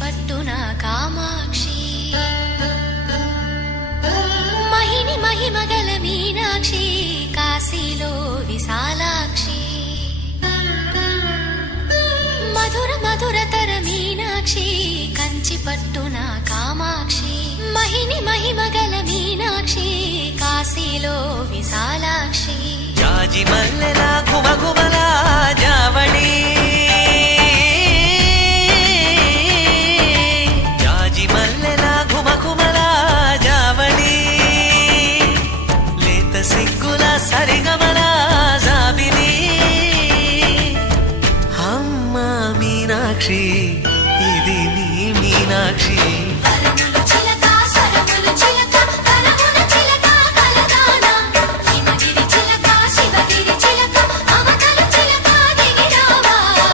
పట్టున కామాక్షి మహిని మహిమగల మీనాక్షి కాశీలో విశాలాక్షి మధుర మధురతర మీనాక్షి కంచి పట్టున కామాక్షి మహిని మహిమగల మీనాక్షి కాశీలో విశాలాక్షి జాజి మల్లెల ఘుమఘుమల జావళి జాజి మల్లెల ఘుమఘుమల జావళి లేత సిగ్గుల సరిగమల జాబిలి అమ్మ మీనాక్షి ఇది నీ మీనాక్షి